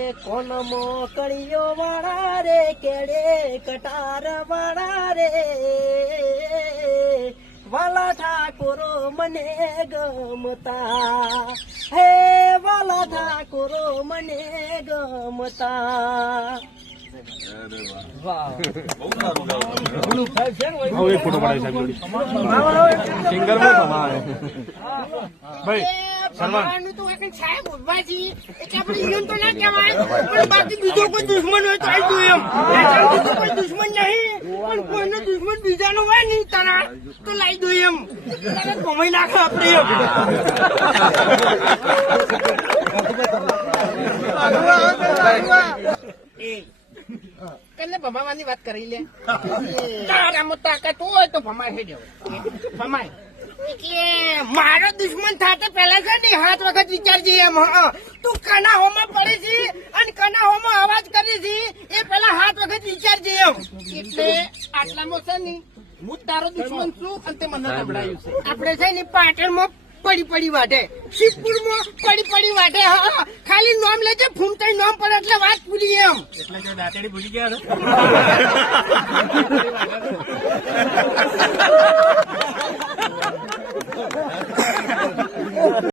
કોન મોકળીઓ વાળા રે કેડે કટાર વાળા રે વાલા ઠાકોરો મને ગમતા હે વાલા ઠાકોરો મને ગમતા સાહેબ ઉભા છીએ તો ના કહેવાય પણ બાકી બીજો કોઈ દુશ્મન હોય તો આવી દઉં એમ કોઈ દુશ્મન નહીં પણ કોઈનો દુશ્મન બીજાનો હોય નહીં તારા તો લાવી દઉં એમ કમાઈ નાખે આપણે એમ ભમાવાની વાત કરી લે તારામાં તાકાત હોય તો ભમાય છે ભમાય એટલે મારો દુશ્મન થાતે પેલા છે ને 7 વખત વિચારજે એમ તું કના હોમાં પડે છે અને કના હોમાં અવાજ કરે છે એ પેલા 7 વખત વિચારજે એમ એટલે આટલામાં છે ને હું તારો દુશ્મન છું અને તે મને સંભળાયું છે આપણે છે ને પાટણમાં પડી વાટે શિવપુરમાં પડી વાટે હા ખાલી નામ લેજે ફૂમતાઈ નામ પડે એટલે વાત પૂરી એમ એટલે દાંતેડી ભૂલી ગયા